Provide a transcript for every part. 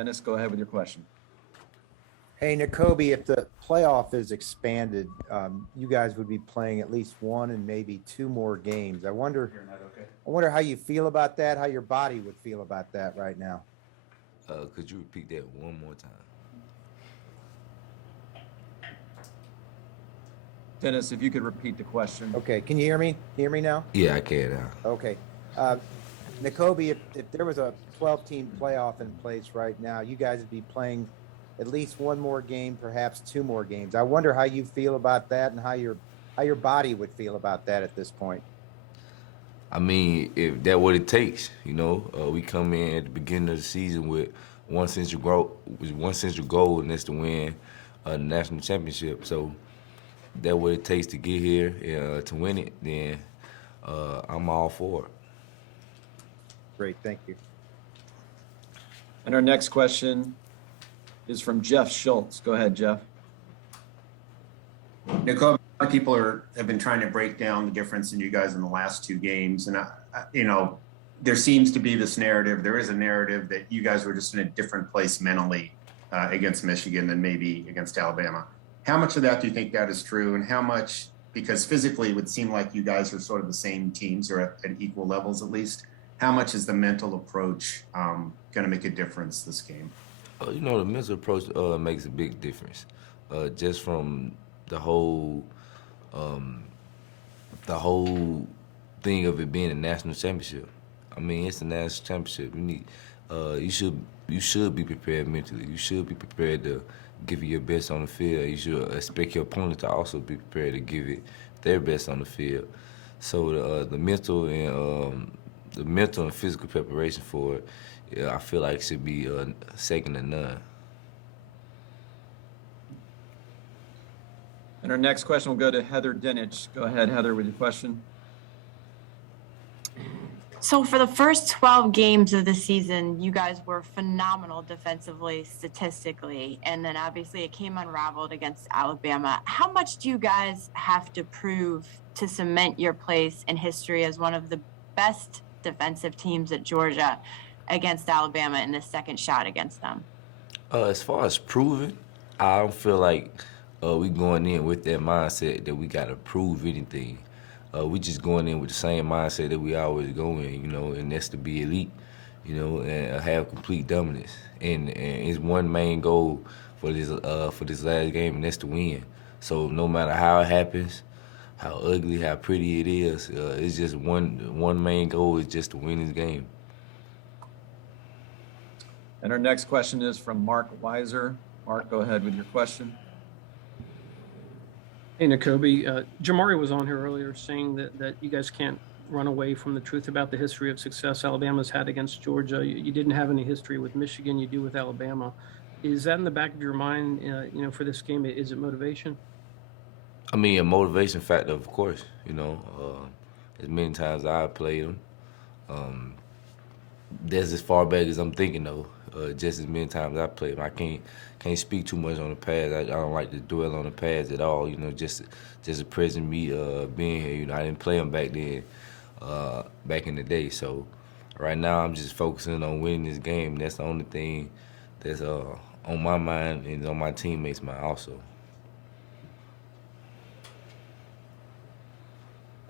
Dennis, go ahead with your question. Hey, Nakobe, if the playoff is expanded, you guys would be playing at least one and maybe two more games. I wonder how you feel about that, how your body would feel about that right now. Could you repeat that one more time? Dennis, if you could repeat the question. Okay, can you hear me? Can you hear me now? Yeah, I can. Okay. Uh, Nakobe, if there was a 12-team playoff in place right now, you guys would be playing at least one more game, perhaps two more games. I wonder how you feel about that and how your body would feel about that at this point. I mean, if that's what it takes, we come in at the beginning of the season with one central goal, and that's to win the national championship. So that's what it takes to get here to win it. Then I'm all for it. Great, thank you. And our next question is from Jeff Schultz. Go ahead, Jeff. Nakobe, a lot of people have been trying to break down the difference in you guys in the last two games, and there seems to be this narrative. There is a narrative that you guys were just in a different place mentally against Michigan than maybe against Alabama. How much of that do you think that is true, and how much, because physically it would seem like you guys are sort of the same teams or at equal levels at least, how much is the mental approach going to make a difference this game? The mental approach makes a big difference. Just from the whole thing of it being a national championship. I mean, it's a national championship. You should be prepared mentally. You should be prepared to give it your best on the field. You should expect your opponent to also be prepared to give it their best on the field. So the mental and physical preparation for it, I feel like should be second to none. And our next question will go to Heather Dinich. Go ahead, Heather, with your question. So for the first 12 games of the season, you guys were phenomenal defensively, statistically, and then obviously it came unraveled against Alabama. How much do you guys have to prove to cement your place in history as one of the best defensive teams at Georgia against Alabama in the second shot against them? As far as proving, I don't feel like we going in with that mindset that we got to prove anything. We just going in with the same mindset that we always go in, and that's to be elite, and have complete dominance. And it's one main goal for this last game, and that's to win. So no matter how it happens, how ugly, how pretty it is, it's just one main goal is just to win this game. And our next question is from Mark Weiser. Mark, go ahead with your question. Hey, Nakobe. Jamari was on here earlier saying that you guys can't run away from the truth about the history of success Alabama's had against Georgia. You didn't have any history with Michigan. You do with Alabama. Is that in the back of your mind, for this game? Is it motivation? I mean, a motivation factor, of course. As many times I've played them, that's as far back as I'm thinking, though. Just as many times I played them. I can't speak too much on the past. I don't like to dwell on the past at all. Just the present me being here. I didn't play them back then, back in the day. So right now I'm just focusing on winning this game. That's the only thing that's on my mind and on my teammates' mind also.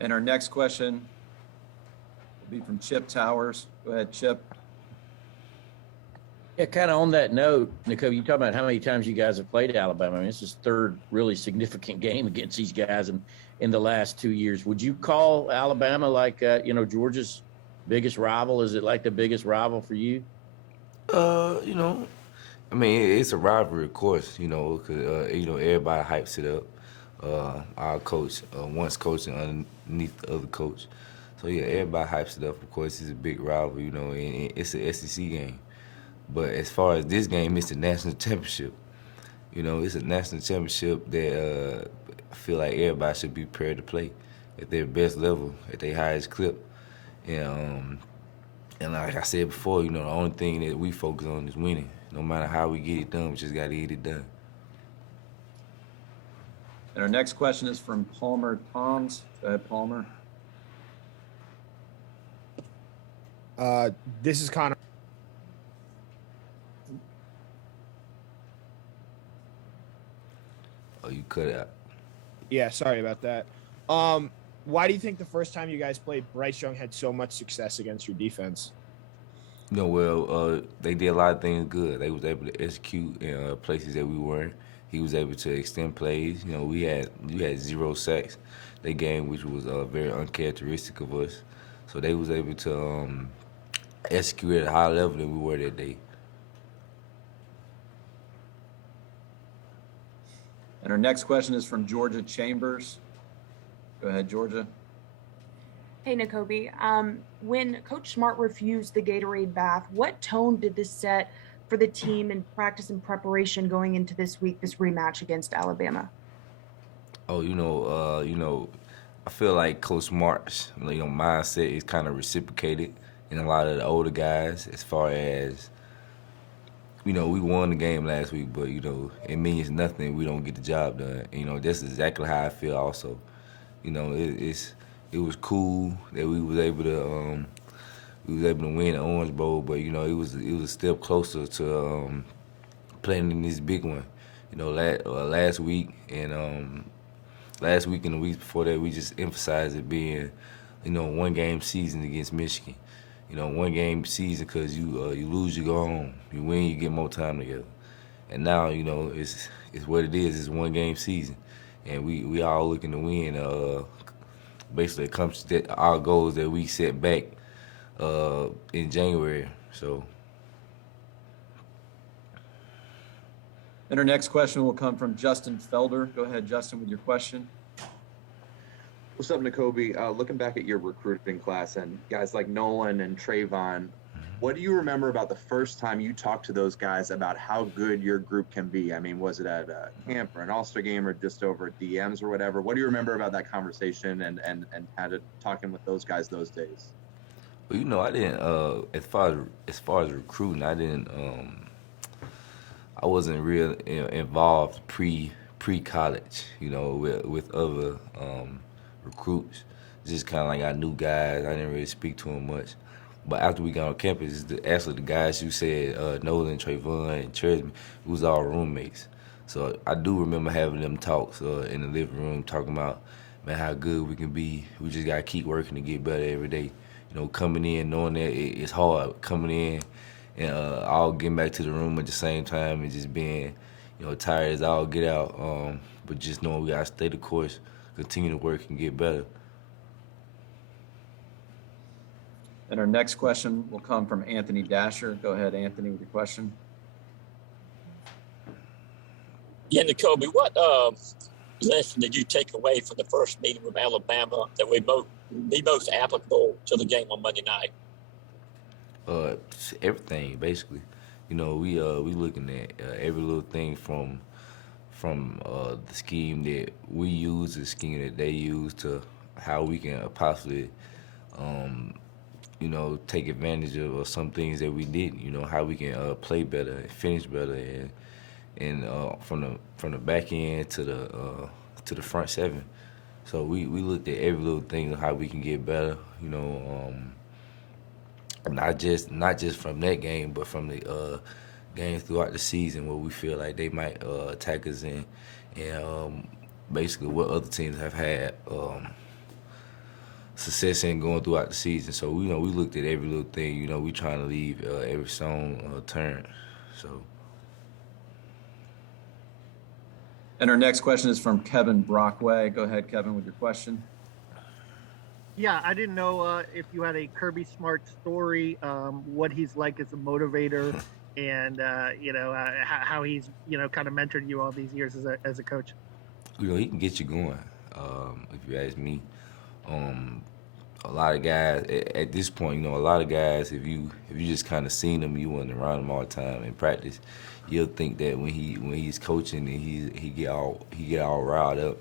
And our next question will be from Chip Towers. Go ahead, Chip. Yeah, kind of on that note, Nakobe, you talk about how many times you guys have played Alabama. I mean, this is third really significant game against these guys in the last 2 years. Would you call Alabama like, Georgia's biggest rival? Is it like the biggest rival for you? I mean, it's a rivalry, of course, because, everybody hypes it up. Our coach, once coaching underneath the other coach. So, yeah, everybody hypes it up. Of course, it's a big rival, and it's an SEC game. But as far as this game, it's the national championship. It's a national championship that I feel like everybody should be prepared to play at their best level, at their highest clip. And like I said before, the only thing that we focus on is winning. No matter how we get it done, we just got to get it done. And our next question is from Palmer Toms. Go ahead, Palmer. This is Connor. cut out. Yeah, sorry about that. Why do you think the first time you guys played, Bryce Young had so much success against your defense? They did a lot of things good. They was able to execute in places that we weren't. He was able to extend plays. We had 0 sacks that game, which was very uncharacteristic of us. So they was able to execute at a higher level than we were that day. And our next question is from Georgia Chambers. Go ahead, Georgia. Hey, Nakobe. When Coach Smart refused the Gatorade bath, what tone did this set for the team in practice and preparation going into this week, this rematch against Alabama? I feel like Coach Smart's mindset is kind of reciprocated in a lot of the older guys as far as, we won the game last week, but, it means nothing if we don't get the job done. That's exactly how I feel also. It was cool that we was able to win the Orange Bowl, but it was a step closer to playing in this big one. Last week and the weeks before that, we just emphasized it being 1 game season against Michigan. 1 game season because you lose, you go home. You win, you get more time together. And now it's what it is. It's 1 game season, and we all looking to win. Basically accomplish our goals that we set back in January. So. And our next question will come from Justin Felder. Go ahead, Justin, with your question. What's up, Nakobe? Looking back at your recruiting class and guys like Nolan and Trayvon, what do you remember about the first time you talked to those guys about how good your group can be? I mean, was it at a camp or an All-Star game or just over DMs or whatever? What do you remember about that conversation and had it talking with those guys those days? Well, I didn't. As far as recruiting, I wasn't real involved pre-college. With other recruits. Just kind of like I knew guys. I didn't really speak to them much. But after we got on campus, actually the guys you said, Nolan, Trayvon, and Tresman, we was all roommates. So I do remember having them talks in the living room, talking about, man, how good we can be. We just got to keep working to get better every day. Coming in, knowing that it's hard. Coming in and all getting back to the room at the same time and just being, tired as all get out. But just knowing we got to stay the course, continue to work and get better. And our next question will come from Anthony Dasher. Go ahead, Anthony, with your question. Yeah, Nakobe, what lesson did you take away from the first meeting with Alabama that would be most applicable to the game on Monday night? Everything basically. We looking at every little thing from the scheme that we use, the scheme that they use, to how we can possibly take advantage of some things that we didn't. How we can play better and finish better, and from the back end to the front seven. So we looked at every little thing of how we can get better. Not just from that game, but from the games throughout the season where we feel like they might attack us in, and basically what other teams have had success in going throughout the season. So we looked at every little thing. We trying to leave every stone turned. So. And our next question is from Kevin Brockway. Go ahead, Kevin, with your question. Yeah, I didn't know if you had a Kirby Smart story, what he's like as a motivator, and how he's kind of mentored you all these years as a coach. He can get you going. If you ask me, a lot of guys at this point, a lot of guys, if you just kind of seen them, you wasn't around them all the time in practice, you'll think that when he's coaching and he get all riled up,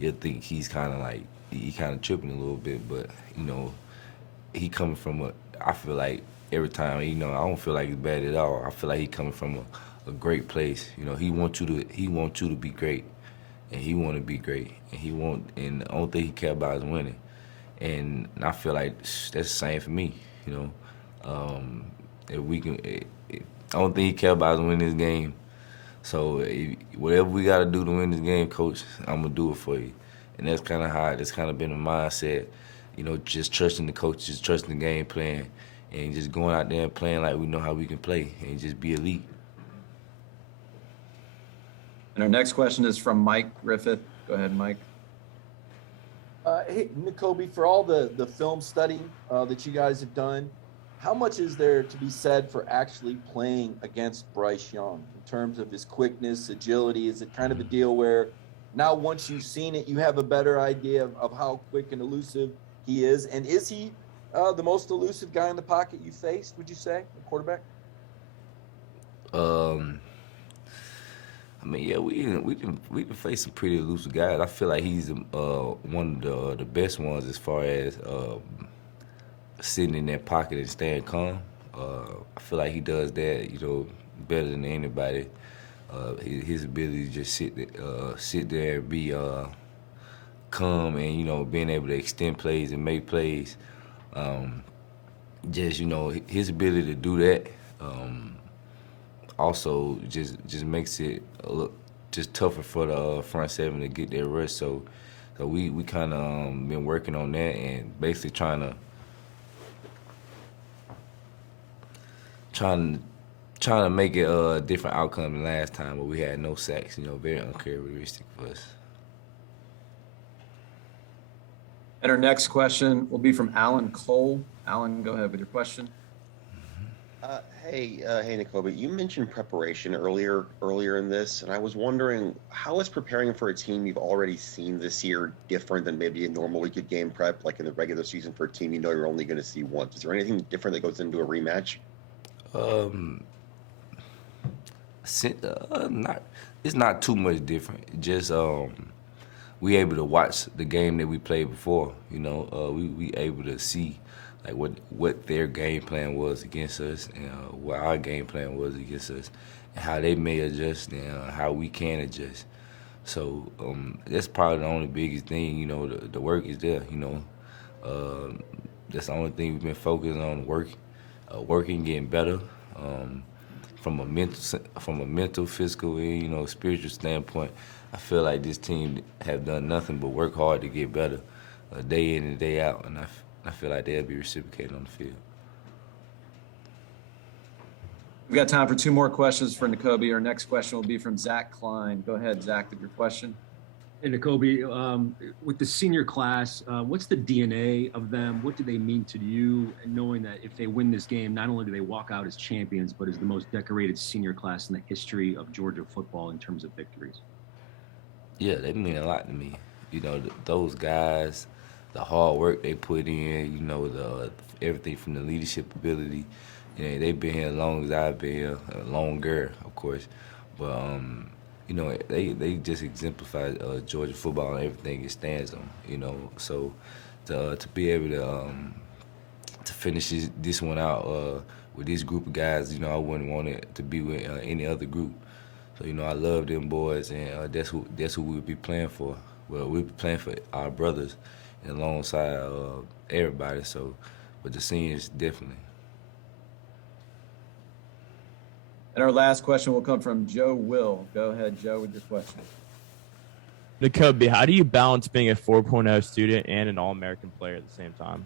you'll think he's kind of tripping a little bit. But he coming from I feel like every time, I don't feel like he's bad at all. I feel like he coming from a great place. He wants you to be great, and he want to be great, and the only thing he care about is winning. And I feel like that's the same for me. If we can, the only thing he care about is winning this game. So whatever we got to do to win this game, coach, I'm gonna do it for you. And that's kind of that's kind of been the mindset, just trusting the coach, just trusting the game plan, and just going out there and playing like we know how we can play, and just be elite. And our next question is from Mike Griffith. Go ahead, Mike. Hey, Nakobe, for all the film study that you guys have done, how much is there to be said for actually playing against Bryce Young in terms of his quickness, agility? Is it kind of a deal where now once you've seen it, you have a better idea of how quick and elusive he is? And is he the most elusive guy in the pocket you faced, would you say, a quarterback? I mean, yeah, we can face some pretty elusive guys. I feel like he's one of the best ones as far as sitting in that pocket and staying calm. I feel like he does that, better than anybody. His ability to just sit there and be calm and being able to extend plays and make plays. His ability to do that. Also, just makes it a little just tougher for the front seven to get their rest. So we kind of been working on that and basically trying to make it a different outcome than last time, where we had no sacks. Very uncharacteristic for us. And our next question will be from Alan Cole. Alan, go ahead with your question. Hey, Nakobe. You mentioned preparation earlier in this, and I was wondering, how is preparing for a team you've already seen this year different than maybe a normal week of game prep, like in the regular season for a team you know you're only going to see once? Is there anything different that goes into a rematch? It's not too much different. Just we able to watch the game that we played before. We able to see like what their game plan was against us, and what our game plan was against us, and how they may adjust, and how we can adjust. So that's probably the only biggest thing. The work is there. That's the only thing we've been focusing on: working, getting better. From a mental, physical, and spiritual standpoint, I feel like this team have done nothing but work hard to get better, day in and day out, and I feel like they'll be reciprocating on the field. We've got time for two more questions for Nakobe. Our next question will be from Zach Klein. Go ahead, Zach, with your question. Hey, Nakobe, with the senior class, what's the DNA of them? What do they mean to you? And knowing that if they win this game, not only do they walk out as champions, but as the most decorated senior class in the history of Georgia football in terms of victories. Yeah, they mean a lot to me. Those guys, the hard work they put in, the everything from the leadership ability. They've been here as long as I've been here, longer, of course. But they just exemplify Georgia football and everything it stands on. So to be able to finish this one out with this group of guys, I wouldn't want it to be with any other group. So I love them boys, and that's who we'll be playing for. Well, we'll be playing for our brothers and alongside everybody. So, but the seniors definitely. And our last question will come from Joe Will. Go ahead, Joe, with your question. Nakobe, how do you balance being a 4.0 student and an All-American player at the same time?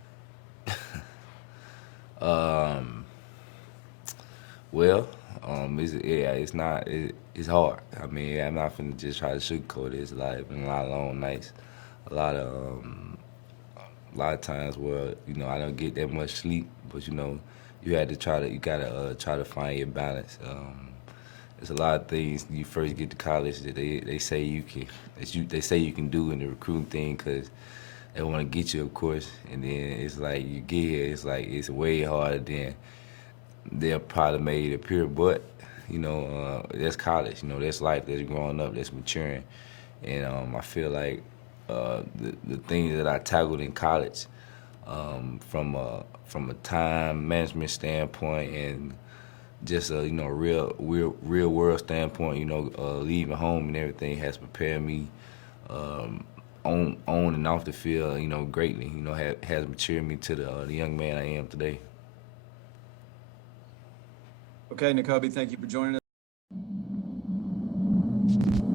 It's hard. I mean, I'm not finna just try to sugarcoat it. It's been a lot of long nights, a lot of times where I don't get that much sleep, but you gotta try to find your balance. There's a lot of things you first get to college that they say you can do in the recruiting thing, because they want to get you, of course, and then it's like you get here, it's way harder than they'll probably made it appear. But that's college. That's life. That's growing up. That's maturing. And I feel like the things that I tackled in college, from a time management standpoint and just a real world standpoint, leaving home and everything, has prepared me on and off the field, greatly. Has matured me to the young man I am today. Okay, Nakobe, thank you for joining us. Bye.